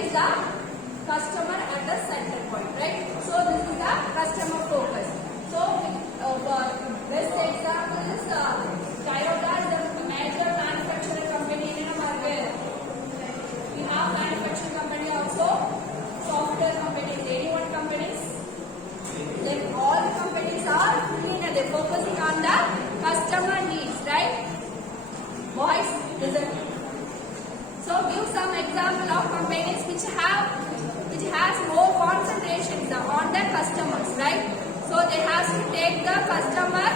place the customer at the center point, right? So this is the customer focus. So best example is Toyota is a major manufacturing company in the market. We have manufacturing company also, software companies, anyone companies. Then all the companies are they're focusing on the customer needs, right? Boys, listen. So give some example of companies which has more concentration on the customers, right? So they have to take the customer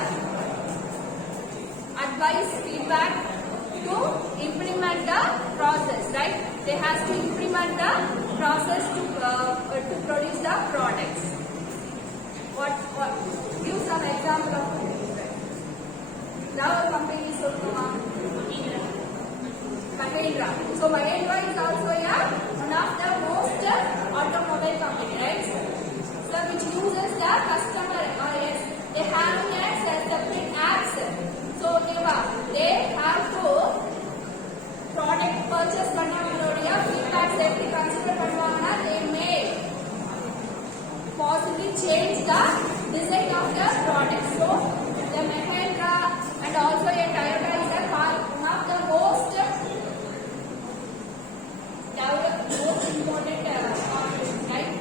advice, feedback to implement the process, right? They have to implement the process to produce the products. What? Give some example of companies, right? Now company is Mahindra. So Mahindra is also one of the most automobile company, right? So which uses the customer they have a separate apps. So they have to product purchase feedback safety consider they may possibly change the design of the product. So the Mahindra and also a Toyota is one of the most important companies, right?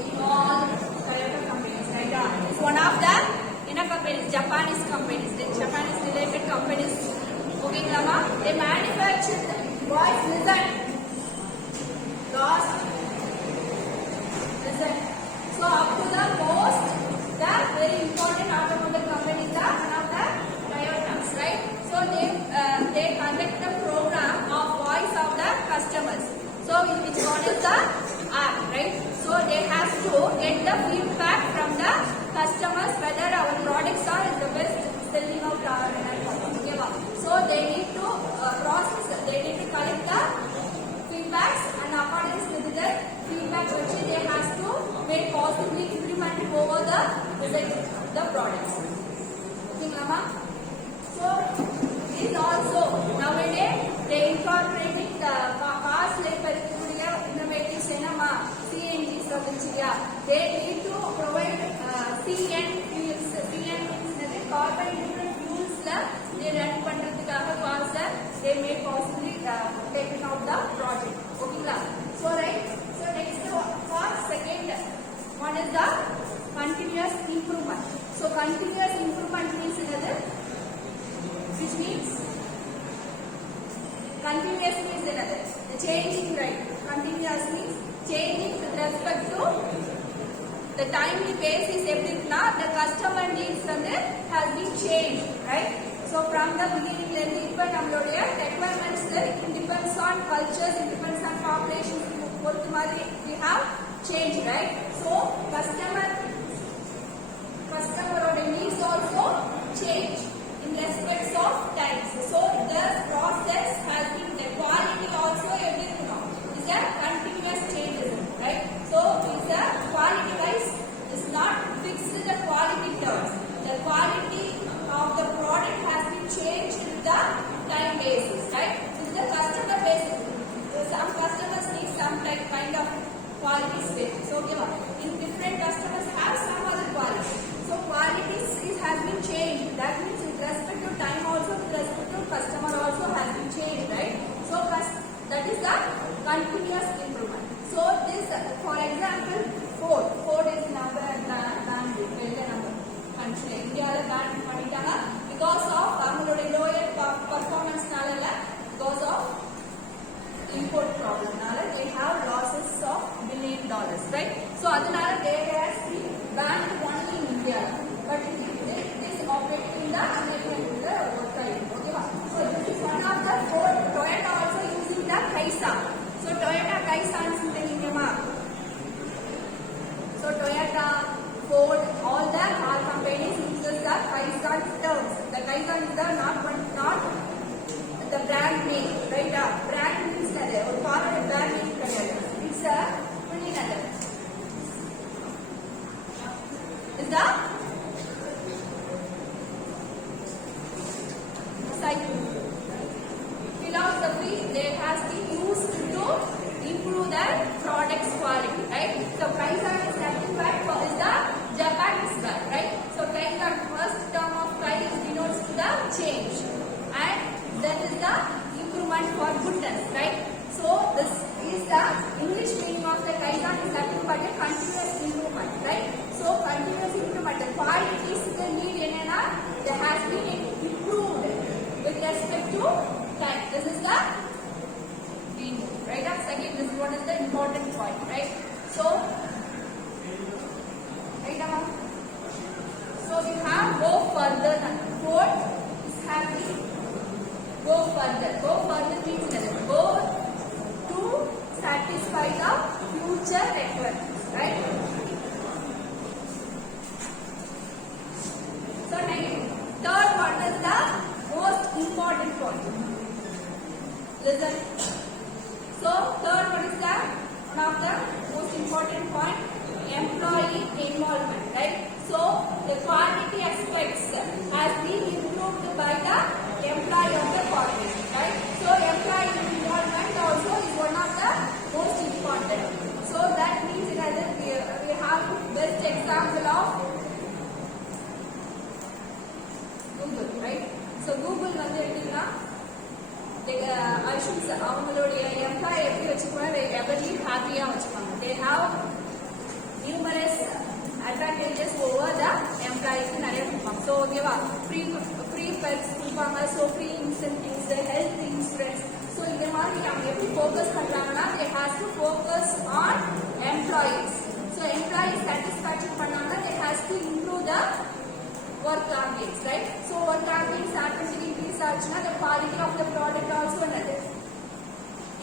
In all Toyota companies, right? It's one of the companies, Japanese companies, the Japanese related companies. Okay, Lama, they manufacture voice listen. Last listen. So up to the most, the very important automobile companies are one of the Toyotas, right? So they conduct the program of voice of the customers. So which one is the app, right? So they have to get the feedback from the customers whether our products are the best selling out our okay. So they need to process, they need to collect the feedbacks and according to the feedback which they have to may possibly implement over the products. Okay, Mama? So this also nowadays they incorporating the cars like innovative cinema, CNG they need to provide CN fuels. CN means carbon neutral fuels they run cars they may possibly taken out the project. Okay, so right. So next for second one is the continuous improvement. So continuous improvement means which means continuous means the changing, right? Continuous means changing with respect to the timely basis everything the customer needs has been changed, right? So from the beginning requirements it depends on cultures, it depends on populations, we have changed, right? So customer needs also change in respect of times. So the process has been the quality also everything is a continuous change, right? So is a quality wise is not fixed the quality terms. The quality of the product has been changed with the time basis, right? This is the customer basis. Some customers need some kind of quality status. So in different customers have some other quality. So quality has been changed. That means with respect to time also, with respect to customer also has been changed, right? So that is the continuous improvement. So this, for example, Ford is number country India because of lower performance because of import problem they have losses of $1 billion, right? So they has been banned only in India, but this operating in the American world. Okay, so this is one of the Ford. Toyota also using the Kaizen. So Toyota Kaizen is so Toyota, Ford, all the car companies uses the Kaizen terms. The Kaizen is the not the brand name, right? Brand means or car brand name. It's a the English meaning of the Kaizen is nothing but a continuous improvement, right? So continuous improvement, the qualities the need enna there has been improved with respect to time. This is the meaning, right? Second, this one is the important point, right? So, right now, so we have go further. Fourth is having go further. Go further means that go to satisfy the future requirements, right? So next, third one is the most important point. Listen. So third one is the one of the most important point, employee involvement, right? So the quality aspects has been improved by the employee of the corporation, right? So employee involvement also is one of the most important. So that means we have best example of Google, right? So Google வந்து எப்படின்னா ஐஷன்ஸ் அவங்களுடைய employee எப்படி வச்சுக்குவாங்க, every ஹாப்பியா வச்சுப்பாங்க. They have numerous advantages over the employees நிறைய கொடுப்பாங்க. So ஓகேவா, ஃப்ரீ பெர்க்ஸ் கொடுப்பாங்க, so free incentives, health insurance. So இந்த மாதிரி அவங்க எப்படி ஃபோக்கஸ் பண்றாங்கன்னா they has to focus on employees. So employees satisfaction பண்ணாங்கன்னா they has to improve the work ambience, right? So work ambience automatically increase aachna the quality of the product also another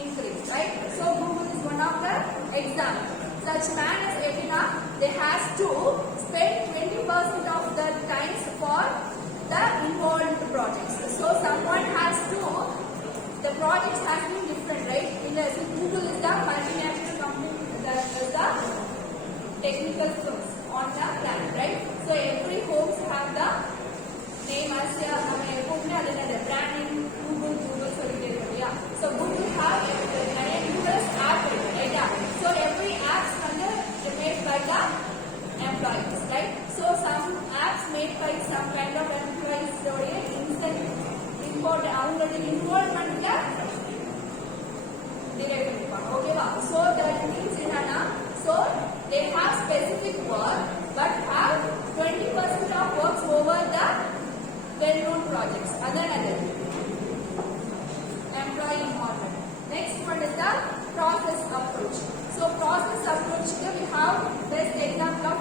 increase, right? So Google is one of the example. Such man as Edina, they has to spend 20% of their time for the involved projects. So someone has to, the projects has been different, right? So Google is the multinational company that is the technical firms on the planet, right? So every homes have the name as the brand name Google solitary. So Google have numerous apps, right? So every apps made by the employees, right? So some apps made by some kind of employees instant import involvement direct. Okay, so that means so they have specific work but have 20% of works over the well-known projects. Other employee involvement. Next one is the process approach. So process approach we have best example of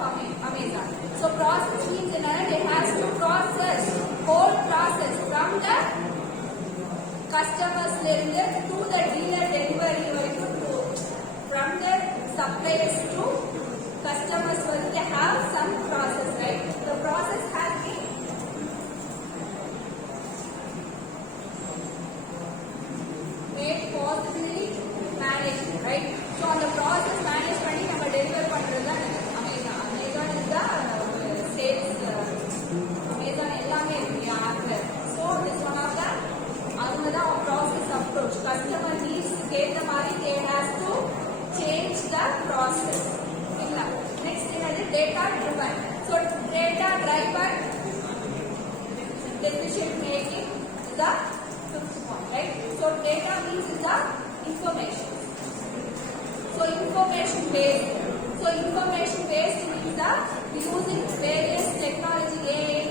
Amazon. So process means they has to process whole process from the customers to the dealer delivery from the suppliers to customers where they have some process, right? The process has been made possibly managed, right? So on the process management நம்ம deliver பண்றது Amazon is the sales Amazon எல்லாமே இருக்கு ஆப்ல. So this one of the அவங்க தான் process approach. Customer needs கேட்ட மாதிரி they has to change the process. Next thing is data driven. So data driven decision making is the fifth point, right? So data means is the information. So information based. So information based means the using various technology, AI,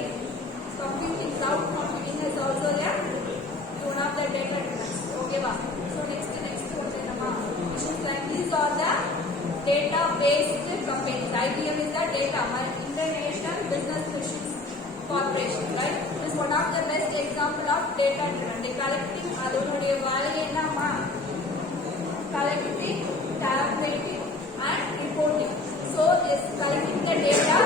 computing, cloud computing is also there. One of the data driven. Okay, wow. So next issues like these are the data-based companies. IBM is the data, International Business Machines Corporation, right? This is one of the best example of data-driven. They collecting adonodiya value enna collecting, tabulating, and reporting. So this collecting the data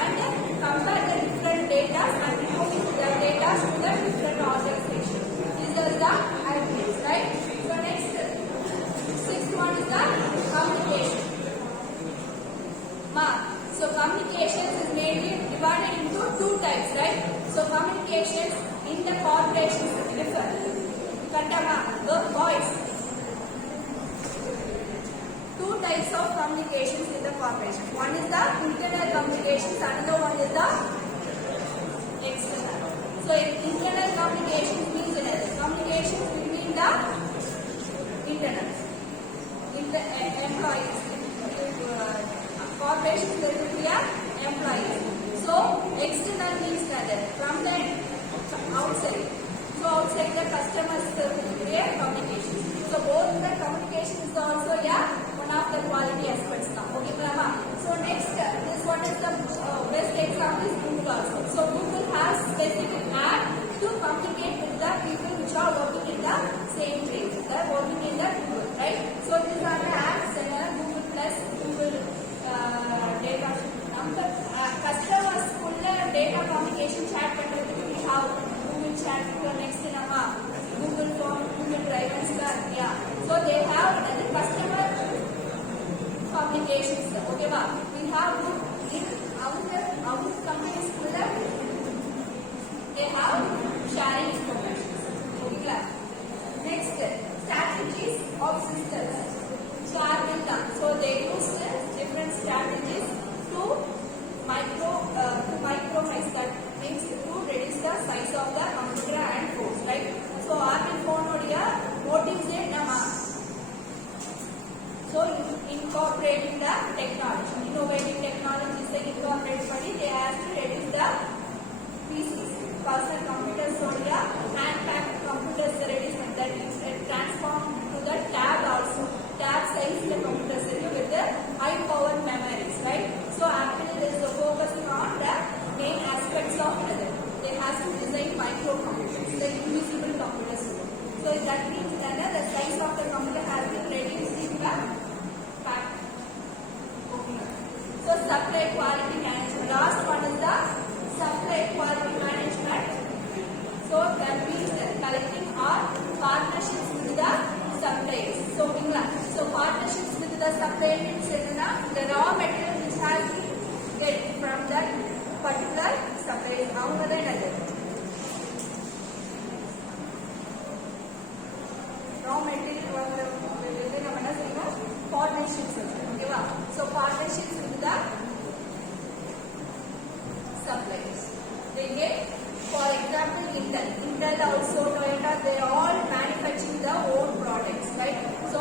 and compare the different data and reporting the data to the different organizations. These are the IBM, right? So next. Sixth one is the communication. So communications is mainly divided into two types, right? So communications in the corporations differ. Boys. Two types of communications in the corporation. One is the internal communications, another one is the external. So internal communications means communications between the internal. corporations there will be a employees. So external means that from the outside. So outside the customers there will be a communication. So both the communication is also one of the quality aspects now. Okay, Brahma. So next, this one is the best example is Google also. So Google has specific app to communicate with the people which are working in the same place. They are working in the Google, right? So these are the apps Google Plus, Google data. Number customers full data communication chat பண்றதுக்கு we have Google Chat. Next Google Form, Google Drive and stuff. Yeah. So they have the customer communications. Okay, ma. We have in our companies full they have sharing information. Okay. Next, strategies of systems. So they use different strategies to micromize, that means to reduce the size of the computer and phones, right? So Apple phone motives so incorporating the technology, innovative technologies they incorporate, they have to reduce the PCs, personal computers, hand packed computers, reducement that is transformed to the tab also. Tab size the computers with the high power memories, right? So Apple is focusing on the main aspects of it. They have to design micro computers, the invisible computers. So that means that the size of the computer has been reduced in the pack. So supply quality management. Last one is the supply quality management. So that means collecting or partnerships with the suppliers. So partnerships with the suppliers, the raw material which has been get from that particular supplier. Raw material partnerships. Okay, so partnerships with the suppliers. They get, for example, Intel also Toyota, they all manufacture their own products, right? So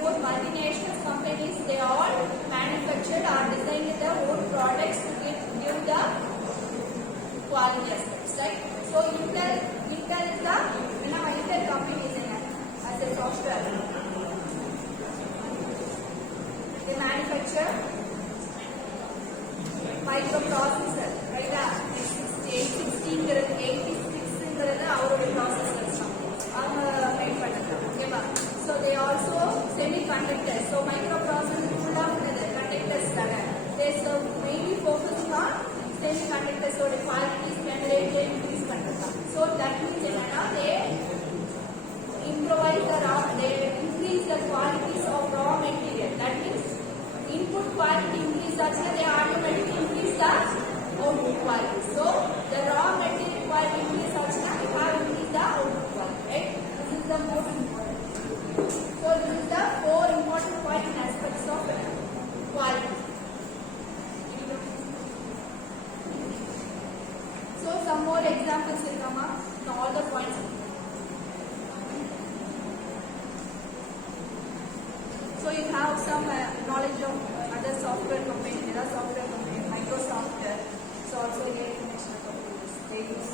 both multinational companies, they all manufactured or designed their own products to give the quality aspects, right? So Intel is the Intel company as a software. They manufacture microprocessor, right? 86 our processors. So they also semiconductors. So microprocessors full of conductors. They mainly focusing on semiconductors. So the quality is generated in these conductors. So that means they improvise they increase the qualities of raw material. That means input quality increase, they automatically increase the output quality. So the raw material quality increase, you have increased the output quality, right? This is the most important. So this is the 4 important quality aspects of quality. So some more examples will come up. All the points. So you have some knowledge of other software companies. There are software companies, Microsoft. So also here international companies. They use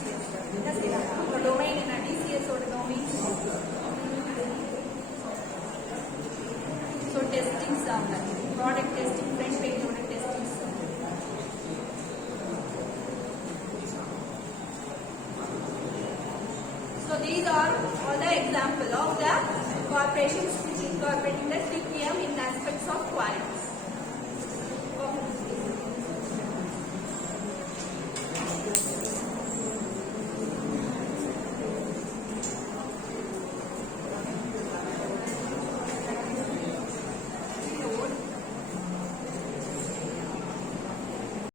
TCS. Our domain in TCS or domain. So testing some product testing, front page product testing. So these are all the example of the corporations which incorporating the